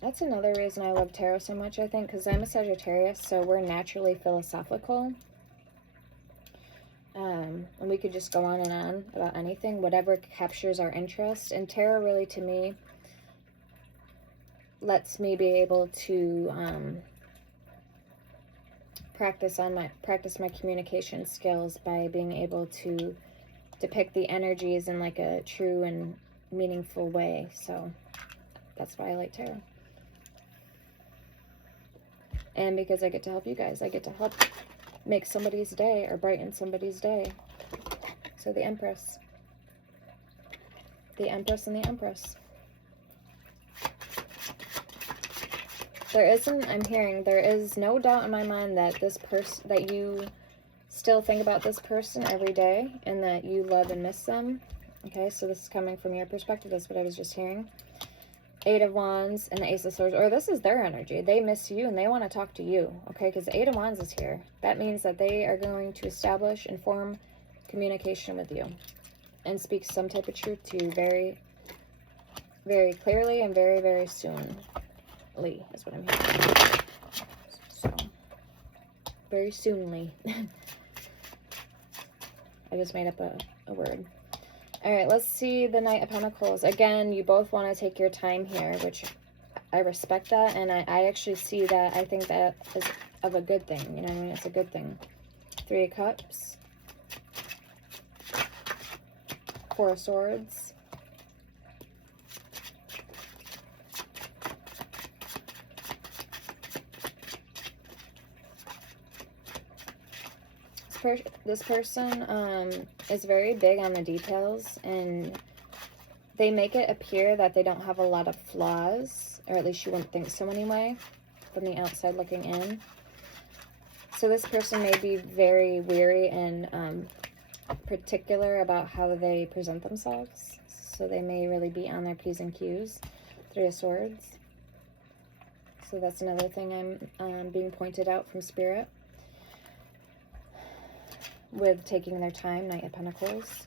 That's another reason I love tarot so much, I think, because I'm a Sagittarius, so we're naturally philosophical. And we could just go on and on about anything, whatever captures our interest. And tarot really, to me, lets me be able to practice my communication skills by being able to depict the energies in like a true and meaningful way. So that's why I like tarot. And because I get to help you guys, I get to help make somebody's day or brighten somebody's day. So the Empress. The Empress and the Empress. There is no doubt in my mind that that you still think about this person every day and that you love and miss them. Okay, so this is coming from your perspective. That's what I was just hearing. 8 of Wands and the Ace of Swords, or this is their energy. They miss you and they want to talk to you, okay? Because the 8 of Wands is here. That means that they are going to establish and form communication with you and speak some type of truth to you very, very clearly and very, very soonly is what I'm hearing. So, very soonly. I just made up a word. All right, let's see the Knight of Pentacles. Again, you both want to take your time here, which I respect that, and I actually see that. I think that is of a good thing. You know what I mean? It's a good thing. 3 of Cups. Four of Swords. This person is very big on the details, and they make it appear that they don't have a lot of flaws, or at least you wouldn't think so anyway, from the outside looking in. So this person may be very weary and particular about how they present themselves. So they may really be on their P's and Q's. Three of Swords. So that's another thing I'm being pointed out from Spirit. With taking their time, Knight of Pentacles.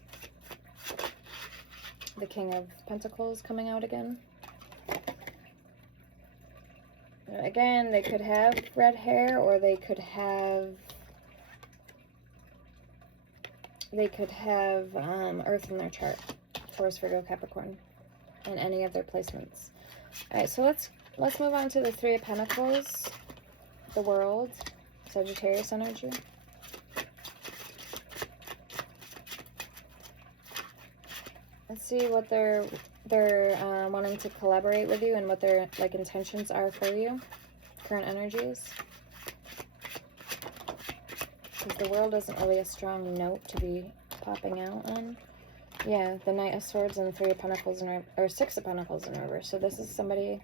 The King of Pentacles coming out again. Again, they could have red hair, or they could have Earth in their chart. Taurus, Virgo, Capricorn, in any of their placements. All right, so let's move on to the Three of Pentacles, the World, Sagittarius energy. Let's see what they're wanting to collaborate with you and what their like intentions are for you. Current energies. Because the World isn't really a strong note to be popping out on. Yeah, the Knight of Swords and the Three of Pentacles or Six of Pentacles in reverse. So this is somebody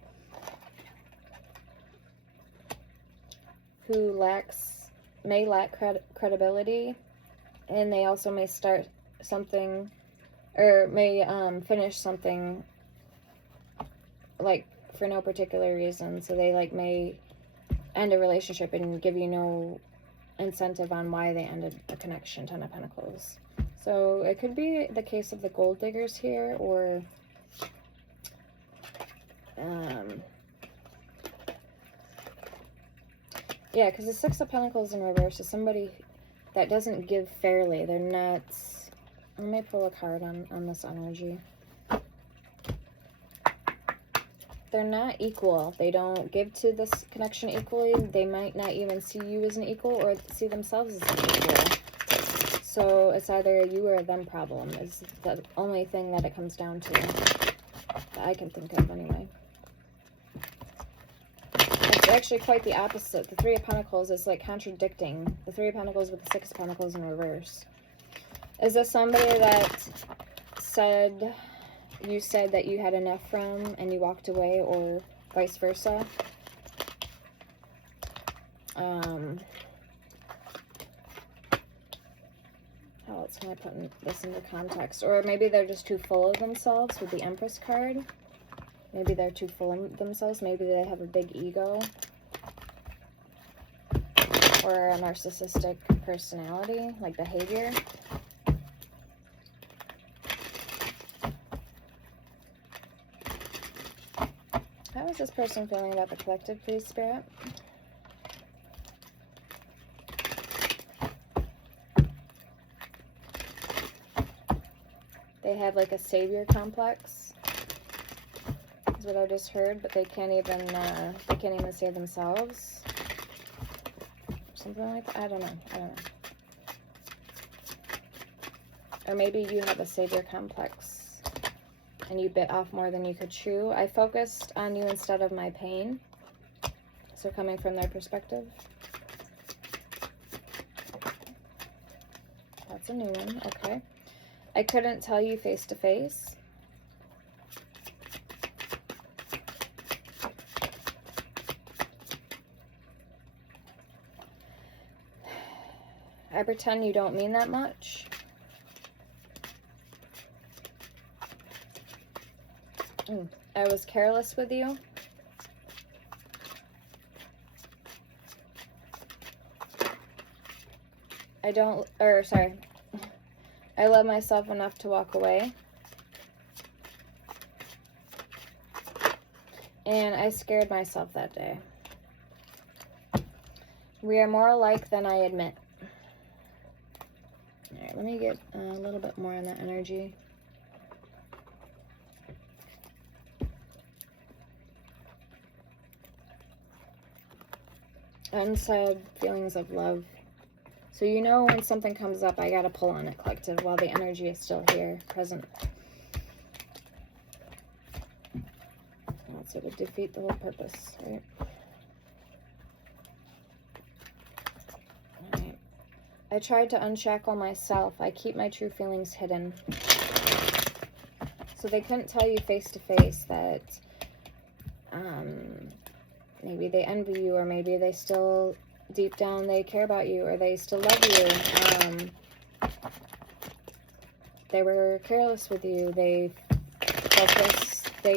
who may lack credibility, and they also may start something, or may finish something like for no particular reason. So they like may end a relationship and give you no incentive on why they ended a connection. Ten of Pentacles. So it could be the case of the gold diggers here, or yeah, because the Six of Pentacles in reverse is somebody that doesn't give fairly. They're not. Let me pull a card on this energy. They're not equal. They don't give to this connection equally. They might not even see you as an equal, or see themselves as an equal. So it's either a you or a them problem is the only thing that it comes down to, that I can think of anyway. It's actually quite the opposite. The Three of Pentacles is like contradicting the Three of Pentacles with the Six of Pentacles in reverse. Is this somebody that you said that you had enough from and you walked away, or vice versa? How else can I put this into context? Or maybe they're just too full of themselves with the Empress card. Maybe they're too full of themselves. Maybe they have a big ego. Or a narcissistic personality, like behavior. How is this person feeling about the collective, please, Spirit? They have like a savior complex, is what I just heard, but they can't even save themselves. Something like that. I don't know. Or maybe you have a savior complex and you bit off more than you could chew. I focused on you instead of my pain. So coming from their perspective. That's a new one. Okay. I couldn't tell you face to face. I pretend you don't mean that much. I was careless with you. I love myself enough to walk away. And I scared myself that day. We are more alike than I admit. Alright, let me get a little bit more on that energy. Unsaid feelings of love. So you know when something comes up, I gotta pull on it, collective, while the energy is still here, present. So to defeat the whole purpose, right? Alright. I tried to unshackle myself. I keep my true feelings hidden. So they couldn't tell you face to face that maybe they envy you, or maybe they still, deep down, they care about you, or they still love you. They were careless with you. They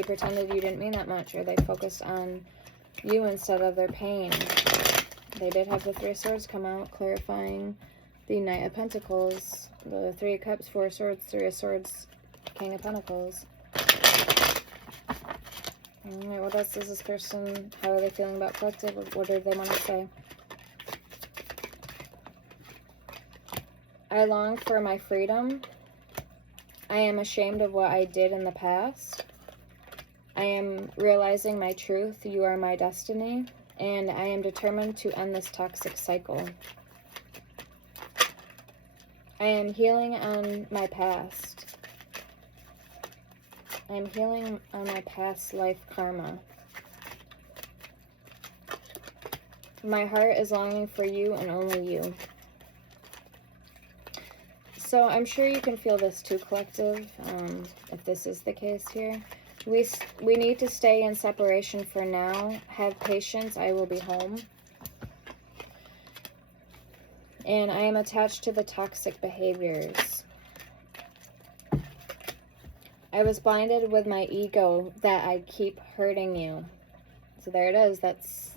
pretended you didn't mean that much, or they focused on you instead of their pain. They did have the Three of Swords come out, clarifying the Knight of Pentacles, the Three of Cups, Four of Swords, Three of Swords, King of Pentacles. Alright, what else is this person, how are they feeling about collective? What do they want to say? I long for my freedom. I am ashamed of what I did in the past. I am realizing my truth. You are my destiny. And I am determined to end this toxic cycle. I am healing on my past. I am healing on my past life karma. My heart is longing for you and only you. So I'm sure you can feel this too, collective, if this is the case here. We need to stay in separation for now. Have patience, I will be home. And I am attached to the toxic behaviors. I was blinded with my ego that I keep hurting you. So there it is. That's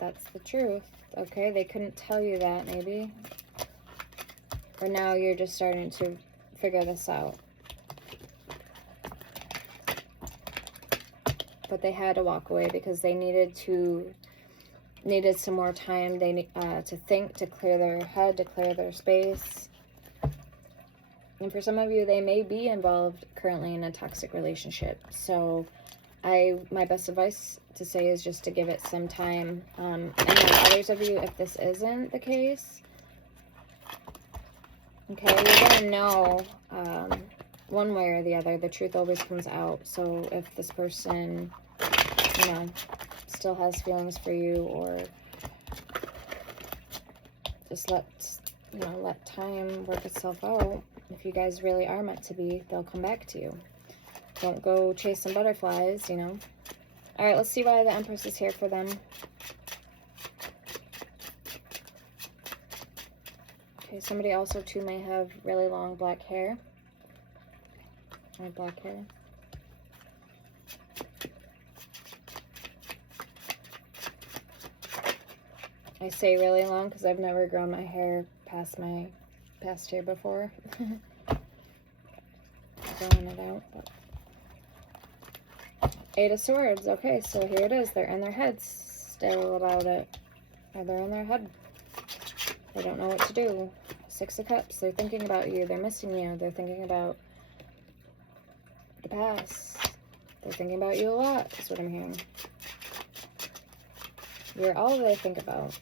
the truth. Okay, they couldn't tell you that, maybe. Or now you're just starting to figure this out. But they had to walk away because they needed some more time. They need to think, to clear their head, to clear their space. And for some of you, they may be involved currently in a toxic relationship. So my best advice to say is just to give it some time. And then others of you, if this isn't the case, okay, you're gonna know one way or the other. The truth always comes out. So if this person, you know, still has feelings for you, or just let time work itself out. If you guys really are meant to be, they'll come back to you. Don't go chasing butterflies, you know. All right, let's see why the Empress is here for them. Okay, somebody also too may have really long black hair. Or black hair. I say really long because I've never grown my hair past here before. Growing it out. But. Eight of Swords. Okay, so here it is. They're in their heads still about it. Or they're in their head. They don't know what to do. Six of Cups. They're thinking about you. They're missing you. They're thinking about the past. They're thinking about you a lot. That's what I'm hearing. You're all they think about.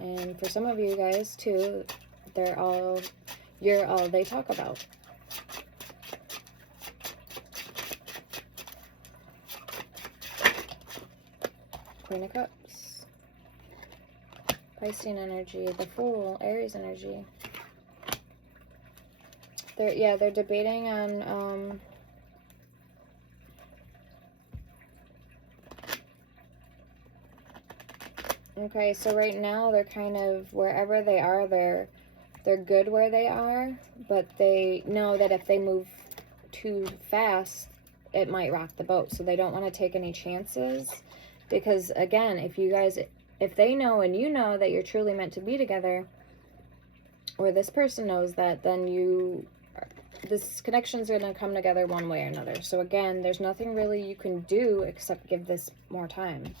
And for some of you guys too, you're all they talk about. Queen of Cups. Piscean energy. The Fool. Aries energy. They're debating on okay, so right now they're kind of wherever they are, they're good where they are, but they know that if they move too fast, it might rock the boat. So they don't want to take any chances, because again, if they know and you know that you're truly meant to be together, or this person knows that, then this connection's going to come together one way or another. So again, there's nothing really you can do except give this more time.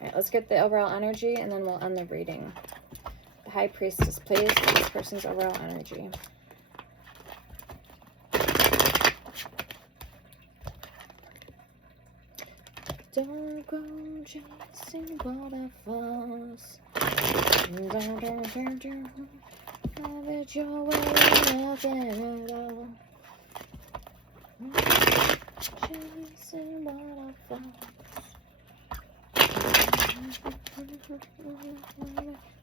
All right, let's get the overall energy, and then we'll end the reading. The High Priestess, please, for this person's overall energy. Don't go chasing waterfalls. Have it your way, nothing at all. Chasing waterfalls.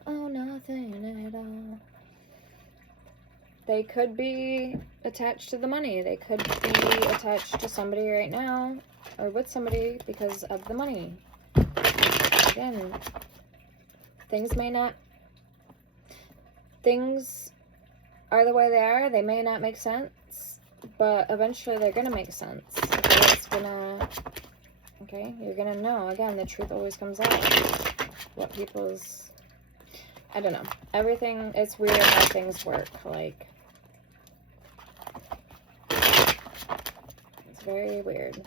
Oh, nothing at all. They could be attached to the money. They could be attached to somebody right now, or with somebody because of the money. Again, things are the way they are. They may not make sense, but eventually they're gonna make sense. Okay, you're gonna know. Again, the truth always comes out. What people's, I don't know. Everything, it's weird how things work. Like, it's very weird.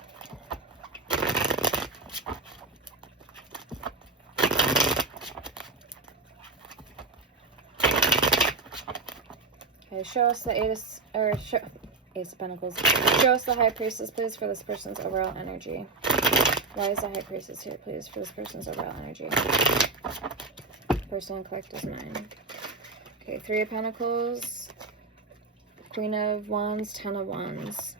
Okay, show us the Ace of Pentacles. Show us the High Priestess, please, for this person's overall energy. Why is the High Priestess here, please, for this person's overall energy? Personal and collective mind. Okay, 3 of Pentacles, Queen of Wands, 10 of Wands,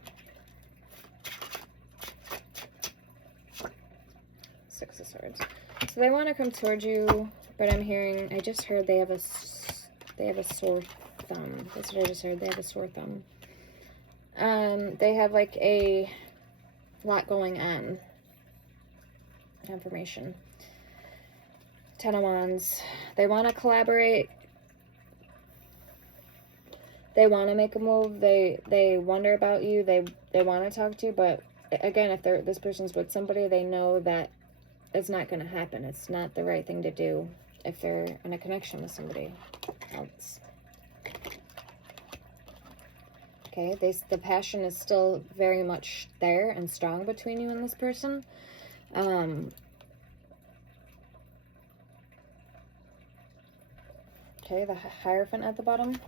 6 of Swords. So they want to come towards you, but I just heard they have a sore thumb. That's what I just heard. They have a sore thumb. They have like a lot going on. Confirmation. 10 of Wands. They want to collaborate. They want to make a move. They wonder about you. They want to talk to you, but again, if this person's with somebody, they know that it's not going to happen. It's not the right thing to do if they're in a connection with somebody else. Okay, the passion is still very much there and strong between you and this person. Okay, the Hierophant at the bottom.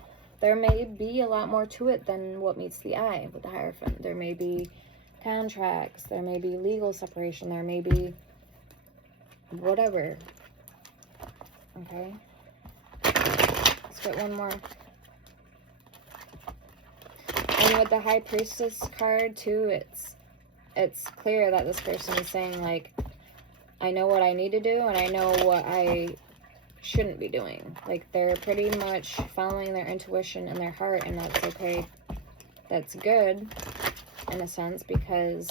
There may be a lot more to it than what meets the eye with the Hierophant. There may be contracts, there may be legal separation, there may be whatever. Okay, let's get one more. And with the High Priestess card too, it's clear that this person is saying, like, I know what I need to do and I know what I shouldn't be doing. Like, they're pretty much following their intuition and their heart, and that's okay. That's good in a sense, because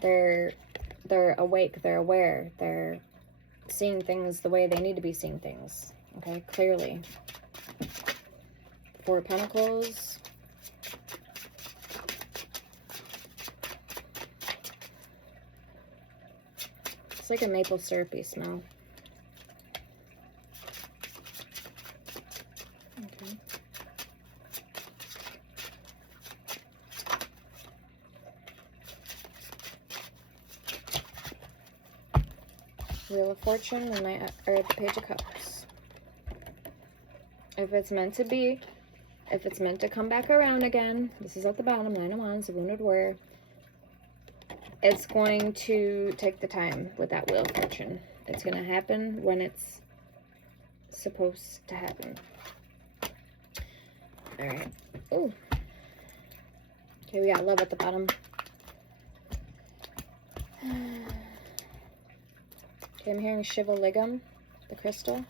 they're awake, they're aware, they're seeing things the way they need to be seeing things. Okay, clearly. 4 of Pentacles. It's like a maple syrupy smell. Okay. Wheel of Fortune and the Page of Cups. If it's meant to be, if it's meant to come back around again, this is at the bottom, 9 of Wands, the Wounded Warrior. It's going to take the time with that Wheel of Fortune. It's going to happen when it's supposed to happen. Alright. Ooh. Okay, we got Love at the bottom. Okay, I'm hearing Shiva Ligam, the crystal.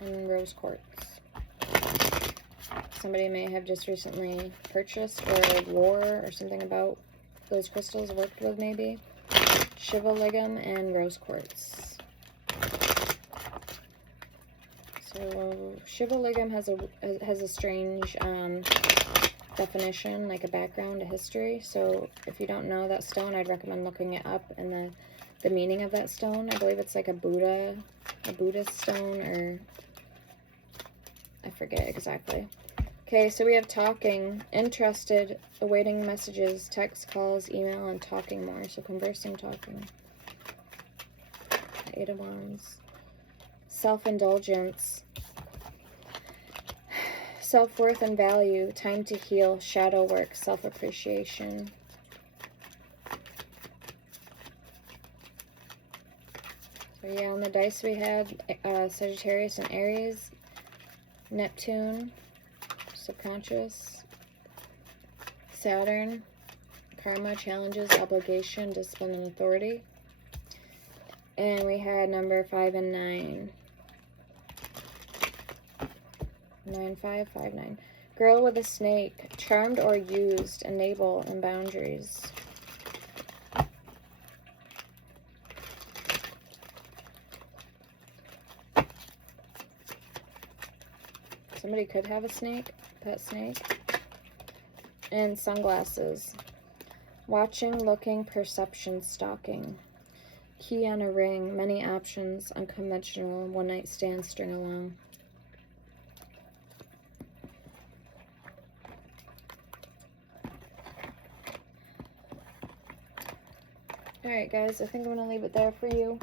And Rose Quartz. Somebody may have just recently purchased or wore or something about those crystals, worked with maybe. Shiva Ligam and Rose Quartz. So Shiva Ligam has a strange definition, like a background, a history. So if you don't know that stone, I'd recommend looking it up and the meaning of that stone. I believe it's like a Buddhist stone, or I forget exactly. Okay, so we have talking, interested, awaiting messages, text, calls, email, and talking more. So conversing, talking. 8 of Wands. Self-indulgence. Self-worth and value. Time to heal. Shadow work. Self-appreciation. So yeah, on the dice we had Sagittarius and Aries, Neptune, subconscious, Saturn, karma, challenges, obligation, discipline, and authority. And we had number 5 and 9. 9, 5, 5, 9. Girl with a snake, charmed or used, enable, and boundaries. Somebody could have a snake, pet snake. And sunglasses. Watching, looking, perception, stalking. Key on a ring, many options, unconventional, one night stand, string along. Alright guys, I think I'm going to leave it there for you.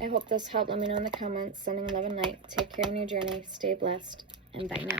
I hope this helped. Let me know in the comments. Sending love and light. Take care on your journey. Stay blessed. And bye now.